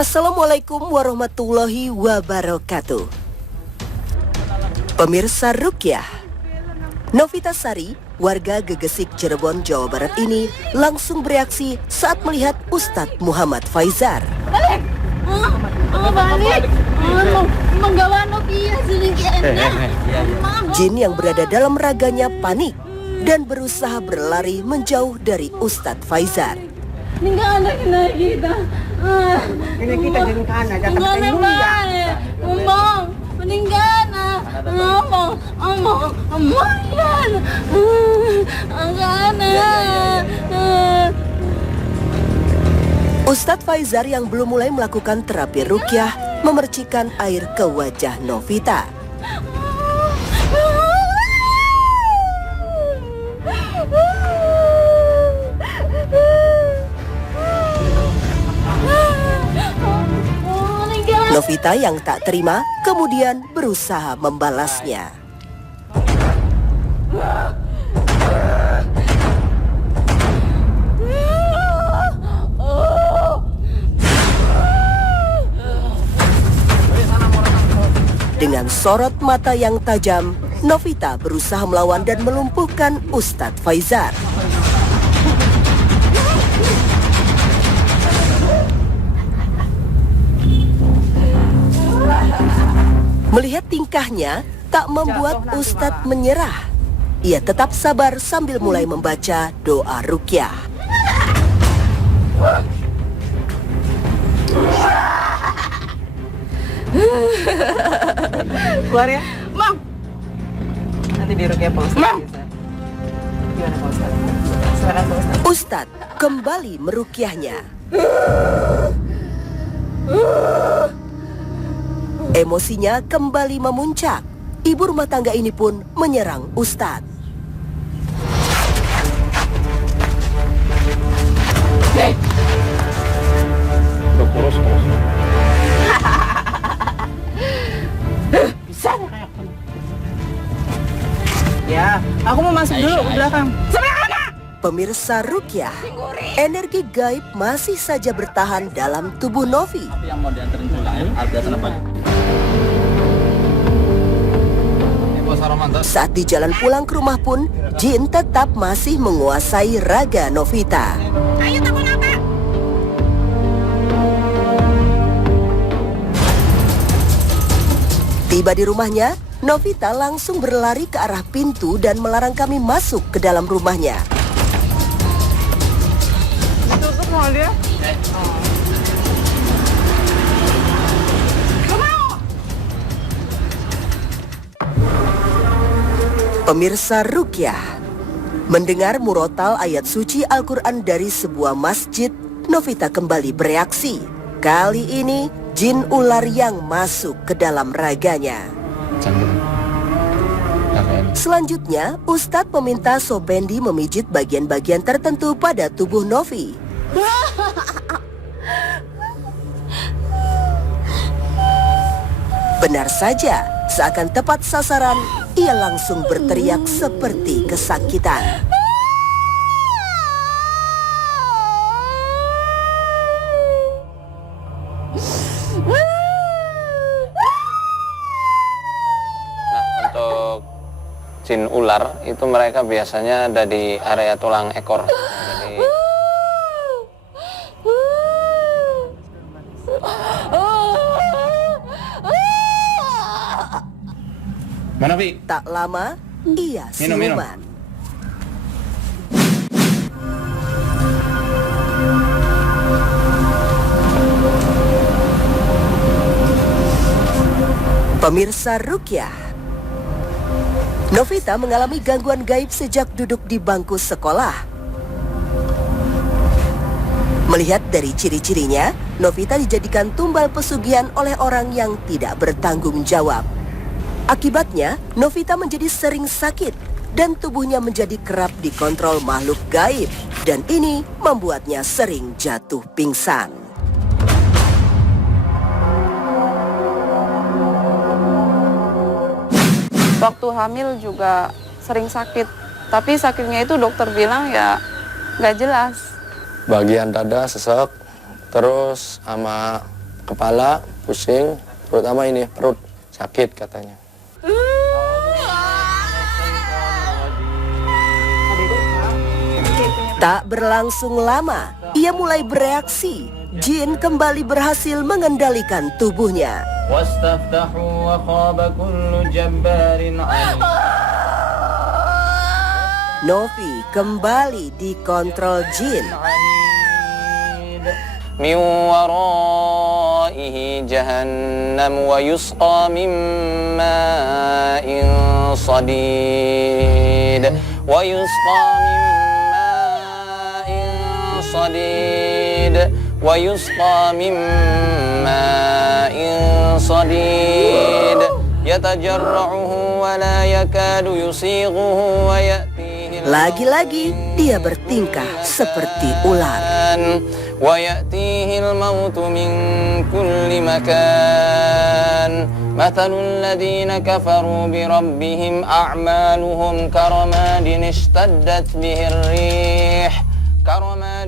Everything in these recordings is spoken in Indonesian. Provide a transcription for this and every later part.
Assalamualaikum warahmatullahi wabarakatuh. Pemirsa Ruqyah, Novita Sari, warga Gegesik Cirebon, Jawa Barat ini langsung bereaksi saat melihat Ustadz Muhammad Faizar. Balik! Balik! Menggawa Novia sedikit. Jin yang berada dalam raganya panik dan berusaha berlari menjauh dari Ustadz Faizar. Meninggal anak kita. Ini kita jadi tanah, datang ke Indonesia. Ngomong, meninggal nah. Ngomong ya. Ustadz Faizar yang belum mulai melakukan terapi ruqyah memercikan air ke wajah Novita. Novita yang tak terima kemudian berusaha membalasnya. Dengan sorot mata yang tajam, Novita berusaha melawan dan melumpuhkan Ustadz Faizar. Melihat tingkahnya tak membuat Ustadz menyerah. Ia tetap sabar sambil mulai membaca doa ruqyah. keluar ya, Mam. nanti di ruqyah Pak Ustadz. Gimana Pak Ustadz? Silakan Pak Ustadz. Ustadz kembali meruqyahnya. Emosinya kembali memuncak. Ibu rumah tangga ini pun menyerang Ustadz. Bisa kayak ya, aku mau masuk dulu ke belakang. Pemirsa Ruqyah, energi gaib masih saja bertahan dalam tubuh Novi. Yang mau dianterin pulang, ada apa? Saat di jalan pulang ke rumah pun, Jin tetap masih menguasai raga Novita. Ayo telepon apa? Tiba di rumahnya, Novita langsung berlari ke arah pintu dan melarang kami masuk ke dalam rumahnya. Tutup mau dia? Pemirsa Ruqyah, mendengar murotal ayat suci Al-Quran dari sebuah masjid, Novita kembali bereaksi. Kali ini, jin ular yang masuk ke dalam raganya. Selanjutnya, Ustadz meminta Sopendi memijit bagian-bagian tertentu pada tubuh Novi. Benar saja, seakan tepat sasaran, ia langsung berteriak seperti kesakitan. Nah, untuk jin ular itu mereka biasanya ada di area tulang ekor. Jadi mana, Vi? Tak lama, ia Minum. siluman. Pemirsa Ruqyah, Novita mengalami gangguan gaib sejak duduk di bangku sekolah. Melihat dari ciri-cirinya, Novita dijadikan tumbal pesugihan oleh orang yang tidak bertanggung jawab. Akibatnya, Novita menjadi sering sakit dan tubuhnya menjadi kerap dikontrol makhluk gaib. Dan ini membuatnya sering jatuh pingsan. Waktu hamil juga sering sakit, tapi sakitnya itu dokter bilang ya nggak jelas. bagian dada sesek, terus sama kepala pusing, terutama ini perut sakit katanya. Tak berlangsung lama, ia mulai bereaksi. Jin kembali berhasil mengendalikan tubuhnya. Novi kembali dikontrol jin. Min waraihi jahannam wa yusqa min ma'in sadid wa yusqa min ma'in sadid wa yusqa min ma'in sadid yatajarra'uhu wa la yakadu yusighuhu wa ya'tihi. Lagi-lagi dia bertingkah seperti ular. Wa ya'tihil mautu min kulli makan. Mathalul ladzina kafaru bi rabbihim a'maluhum karamadin ishtaddat bihir rih.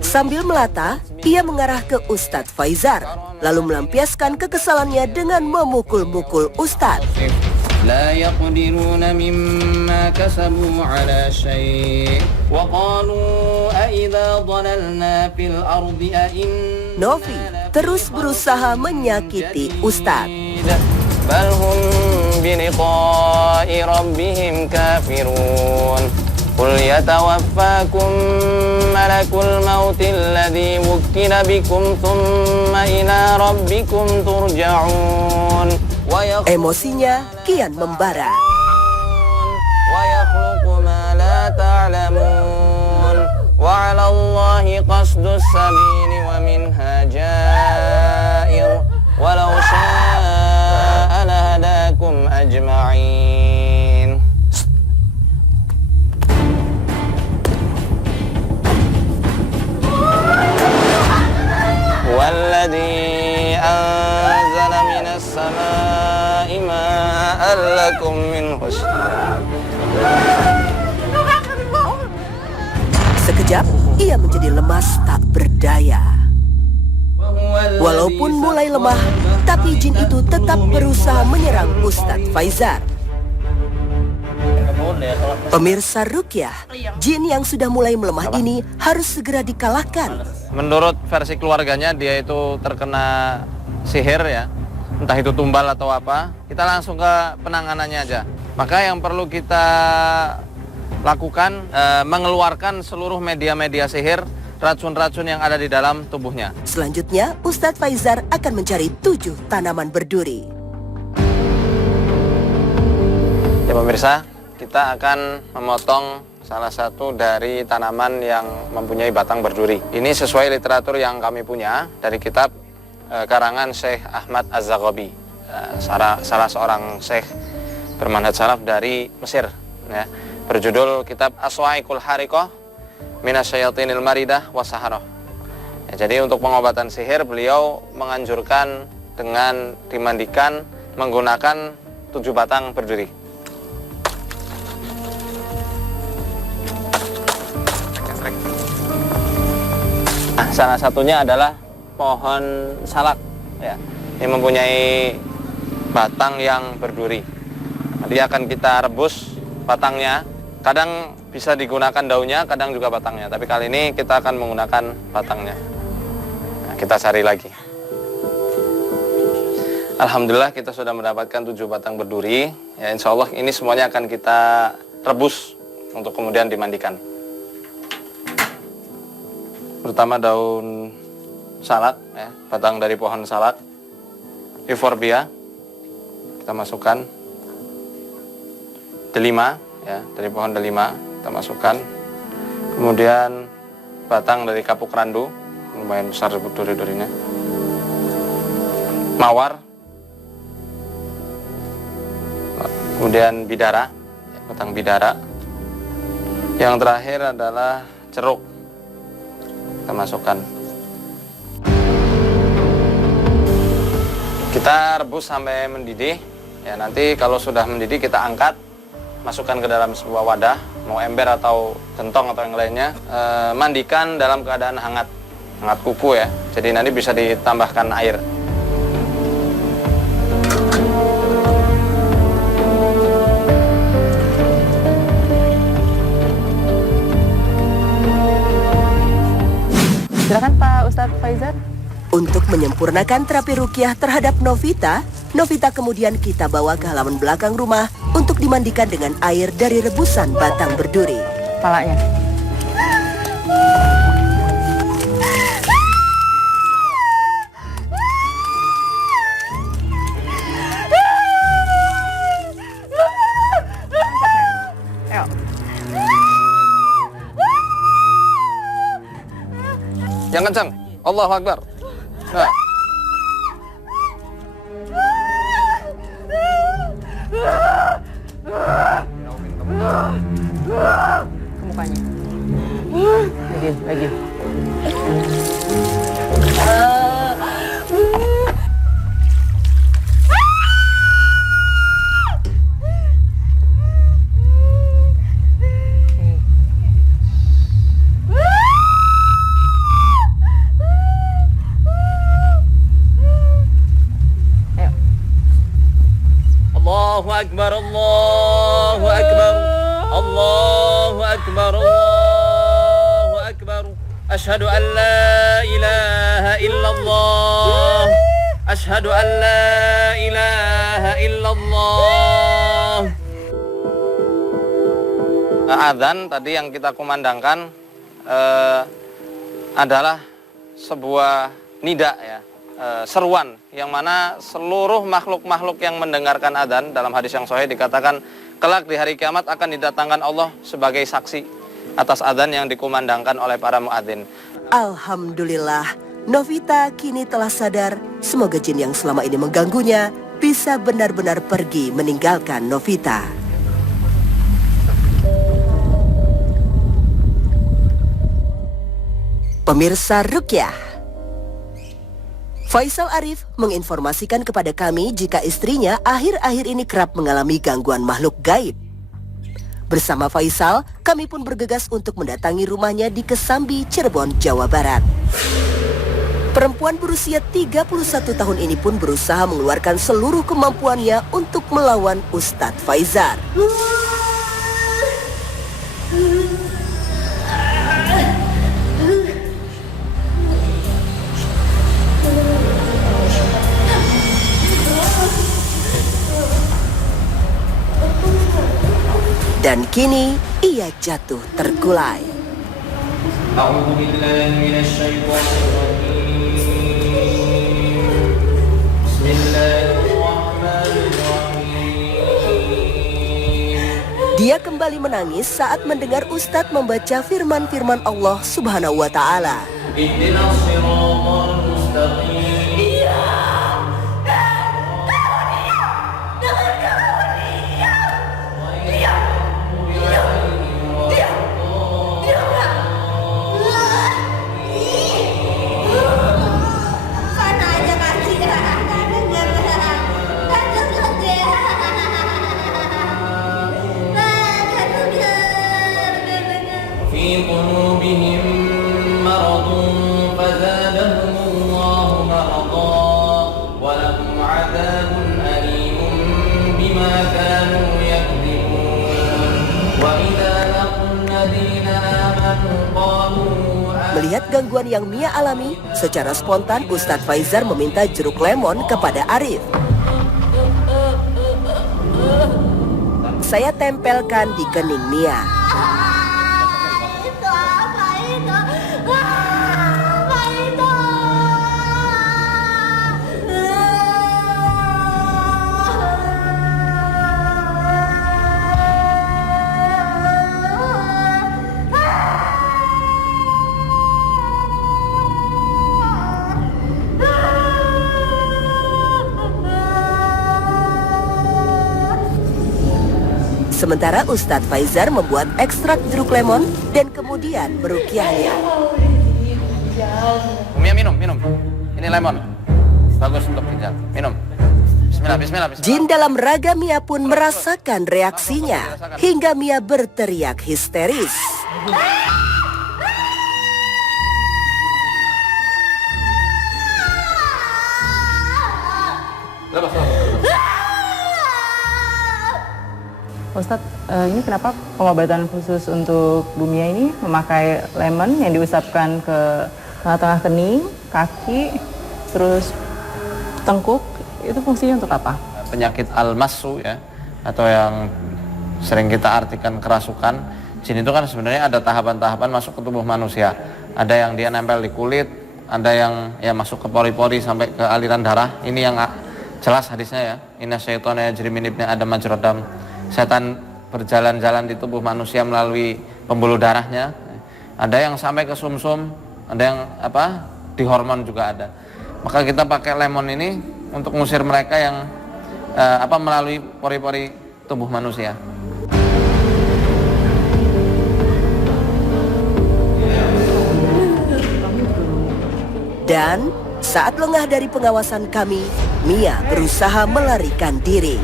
Sambil melata, ia mengarah ke Ustadz Faizar, lalu melampiaskan kekesalannya dengan memukul-mukul Ustadz. لا يقدرون مما كسبوا على شيء وقالوا أإذا ضللنا في الأرض أإنا Novi terus berusaha menyakiti Ustadz. بل هم بلقاء ربهم كافرون قل يتوفاكم ملك الموت الذي وكل بكم ثم إلى ربكم ترجعون. Emosinya kian membara. ويخلق ما لا تعلمون وعلى الله قصد السبيل ومنها جائر ولو شاء لهداكم أجمعين. والذي أنزل من السماء ماء لكم منه Sekejap, ia menjadi lemas tak berdaya. Walaupun mulai lemah, tapi jin itu tetap berusaha menyerang Ustadz Faizar. Pemirsa Rukyah, jin yang sudah mulai melemah ini harus segera dikalahkan. Menurut versi keluarganya dia itu terkena sihir ya, entah itu tumbal atau apa. Kita langsung ke penanganannya aja. Maka yang perlu kita lakukan mengeluarkan seluruh media-media sihir, racun-racun yang ada di dalam tubuhnya. Selanjutnya, Ustadz Faizar akan mencari 7 tanaman berduri. Ya pemirsa, kita akan memotong salah satu dari tanaman yang mempunyai batang berduri. Ini sesuai literatur yang kami punya dari kitab karangan Syekh Ahmad Az-Zaghabi, salah seorang syekh bermanhaj salaf dari Mesir, ya, berjudul kitab As-Sa'iqul Hariqah Minasyayatinil Maridah Wasaharah. Ya, jadi untuk pengobatan sihir beliau menganjurkan dengan dimandikan menggunakan 7 batang berduri. Nah, salah satunya adalah pohon salak, ya, yang mempunyai batang yang berduri. Nanti akan kita rebus batangnya. Kadang bisa digunakan daunnya, kadang juga batangnya. Tapi kali ini kita akan menggunakan batangnya. Nah, kita cari lagi. Alhamdulillah kita sudah mendapatkan 7 batang berduri. Ya, insya Allah ini semuanya akan kita rebus untuk kemudian dimandikan. Terutama daun salak, ya, batang dari pohon salak, Euphorbia, kita masukkan. Delima, ya, dari pohon delima kita masukkan. Kemudian batang dari kapuk randu, lumayan besar duri-durinya. Mawar, kemudian bidara, ya, batang bidara. Yang terakhir adalah ceruk, kita masukkan. Kita rebus sampai mendidih. Ya, nanti kalau sudah mendidih kita angkat, masukkan ke dalam sebuah wadah, mau ember atau gentong atau yang lainnya. Mandikan dalam keadaan hangat kuku ya. Jadi nanti bisa ditambahkan air. Untuk menyempurnakan terapi ruqyah terhadap Novita, Novita kemudian kita bawa ke halaman belakang rumah untuk dimandikan dengan air dari rebusan batang berduri. Palanya. Ayo. Yang kencang. Allahu Akbar. Nah. Ke mukanya. Lagi. Allahu Akbar, Allahu Akbar, Allahu Akbar, Allahu Akbar. Asyhadu an la ilaha illallah. Asyhadu an la ilaha illallah. Adzan tadi yang kita kumandangkan adalah sebuah nida ya. Seruan yang mana seluruh makhluk-makhluk yang mendengarkan adzan dalam hadis yang sahih dikatakan kelak di hari kiamat akan didatangkan Allah sebagai saksi atas adzan yang dikumandangkan oleh para muadzin. Alhamdulillah, Novita kini telah sadar. Semoga jin yang selama ini mengganggunya bisa benar-benar pergi meninggalkan Novita. Pemirsa Ruqyah, Faisal Arif menginformasikan kepada kami jika istrinya akhir-akhir ini kerap mengalami gangguan makhluk gaib. Bersama Faisal, kami pun bergegas untuk mendatangi rumahnya di Kesambi, Cirebon, Jawa Barat. Perempuan berusia 31 tahun ini pun berusaha mengeluarkan seluruh kemampuannya untuk melawan Ustadz Faizar. Dan kini ia jatuh terkulai. Dia kembali menangis saat mendengar Ustadz membaca firman-firman Allah Subhanahu wa Ta'ala. Melihat gangguan yang Mia alami, secara spontan Ustadz Faizar meminta jeruk lemon kepada Arif. Saya tempelkan di kening Mia. Sementara Ustadz Faizar membuat ekstrak jeruk lemon dan kemudian meruqyahnya. Mia minum. Ini lemon. Bagus untuk ginjal. Minum. Bismillah. Jin dalam raga Mia pun merasakan reaksinya hingga Mia berteriak histeris. Ustadz, ini kenapa pengobatan khusus untuk Bu Mia ini memakai lemon yang diusapkan ke tengah-tengah kening, kaki, terus tengkuk, itu fungsinya untuk apa? Penyakit al-masu ya, atau yang sering kita artikan kerasukan. Jin itu kan sebenarnya ada tahapan-tahapan masuk ke tubuh manusia. Ada yang dia nempel di kulit, ada yang ya masuk ke pori-pori sampai ke aliran darah. Ini yang jelas hadisnya ya. Inna syaitana yajri min ibni Adam majrad dam. Setan berjalan-jalan di tubuh manusia melalui pembuluh darahnya. Ada yang sampai ke sumsum, ada yang di hormon juga ada. Maka kita pakai lemon ini untuk mengusir mereka yang melalui pori-pori tubuh manusia. Dan saat lengah dari pengawasan kami, Mia berusaha melarikan diri.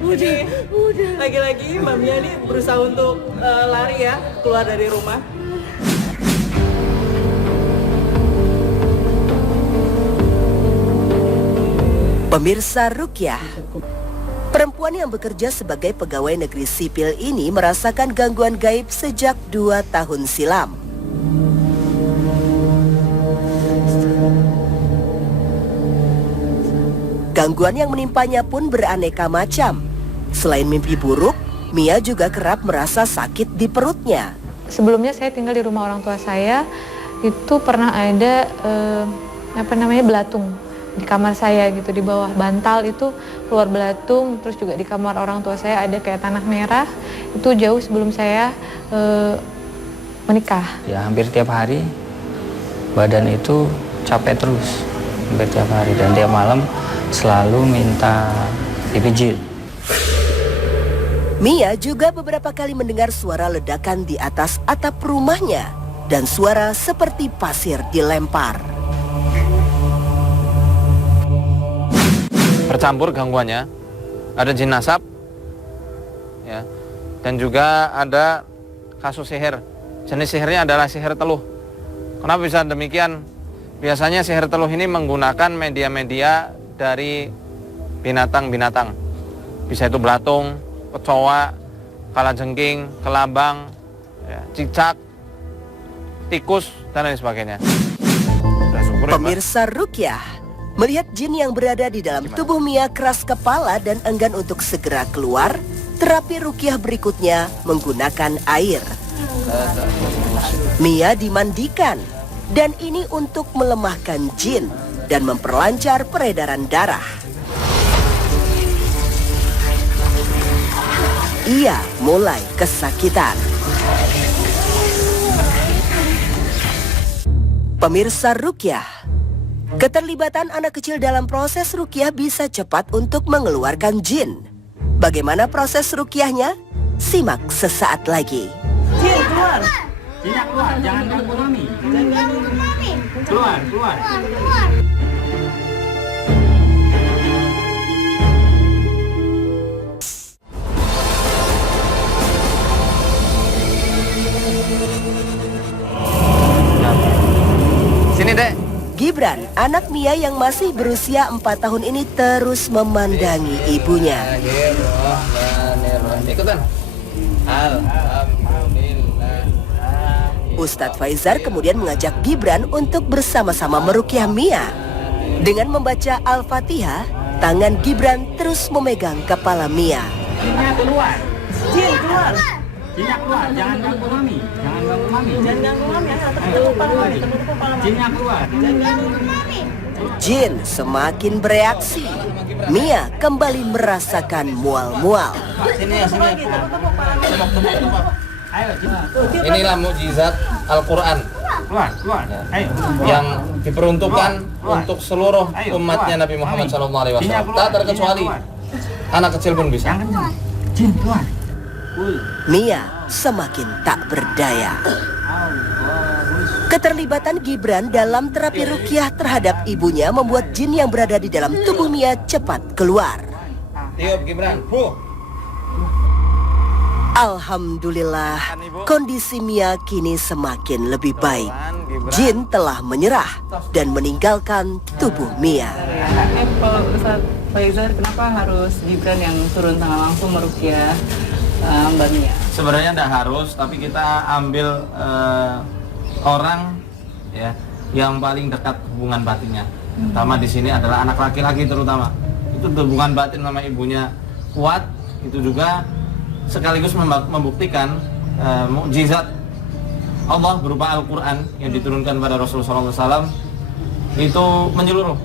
Udah. Lagi-lagi Mbak Mia ini berusaha untuk lari ya, keluar dari rumah. Pemirsa Rukyah, perempuan yang bekerja sebagai pegawai negeri sipil ini merasakan gangguan gaib sejak 2 tahun silam. Gangguan yang menimpanya pun beraneka macam. Selain mimpi buruk, Mia juga kerap merasa sakit di perutnya. Sebelumnya saya tinggal di rumah orang tua saya, itu pernah ada belatung di kamar saya gitu, di bawah bantal itu keluar belatung. Terus juga di kamar orang tua saya ada kayak tanah merah, itu jauh sebelum saya menikah. Ya hampir tiap hari badan itu capek terus, hampir tiap hari, dan tiap malam selalu minta dipijit. Mia juga beberapa kali mendengar suara ledakan di atas atap rumahnya dan suara seperti pasir dilempar. Bercampur gangguannya, ada jin nasab ya, dan juga ada kasus sihir. Jenis sihirnya adalah sihir teluh. Kenapa bisa demikian? Biasanya sihir teluh ini menggunakan media-media dari binatang-binatang. Bisa itu belatung, kecoa, kalajengking, kelabang, ya, cicak, tikus, dan lain sebagainya. Pemirsa Rukyah, melihat jin yang berada di dalam tubuh Mia keras kepala dan enggan untuk segera keluar, terapi Rukyah berikutnya menggunakan air. Mia dimandikan, dan ini untuk melemahkan jin dan memperlancar peredaran darah. Ia mulai kesakitan. Pemirsa Rukyah, keterlibatan anak kecil dalam proses rukyah bisa cepat untuk mengeluarkan jin. Bagaimana proses rukyahnya? Simak sesaat lagi. Jin keluar. Jinnya keluar, jangan ganggu mami. Jangan ganggu mami. Keluar. Keluar. Sini dek. Gibran, anak Mia yang masih berusia 4 tahun ini terus memandangi ibunya. Ikutan. Alhamdulillah. Ustadz Faizar kemudian mengajak Gibran untuk bersama-sama merukyah Mia. Dengan membaca Al-Fatihah, tangan Gibran terus memegang kepala Mia. Jinnya keluar. Jin keluar. Jinnya keluar, jangan ganggu mami. Jangan ganggu mami. Jangan ganggu mami, tepuk kepala mami, tepuk kepala mami. Jinnya keluar. Jangan ganggu mami. Jin semakin bereaksi. Mia kembali merasakan mual-mual. Sini ya, sini. Ayo, Jin. Inilah mukjizat Al-Quran Keluar. Ayo. yang diperuntukkan untuk seluruh umatnya Nabi Muhammad SAW. Tak terkecuali anak kecil pun bisa. Jin keluar. Mia semakin tak berdaya. Keterlibatan Gibran dalam terapi rukyah terhadap ibunya membuat jin yang berada di dalam tubuh Mia cepat keluar. Tiup Gibran. Alhamdulillah, kondisi Mia kini semakin lebih baik. Jin telah menyerah dan meninggalkan tubuh Mia. Kalau Ustadz Faizar, kenapa harus Gibran yang turun tangan langsung merukyah Mbak Mia? Sebenarnya tidak harus, tapi kita ambil orang ya yang paling dekat hubungan batinnya. Pertama di sini adalah anak laki-laki terutama. Itu hubungan batin sama ibunya kuat, itu juga sekaligus membuktikan mukjizat Allah berupa Al-Quran yang diturunkan pada Rasulullah SAW itu menyeluruh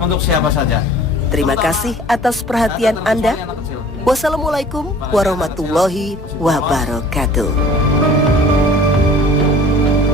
untuk siapa saja. Terima kasih atas perhatian Anda. Wassalamualaikum warahmatullahi wabarakatuh.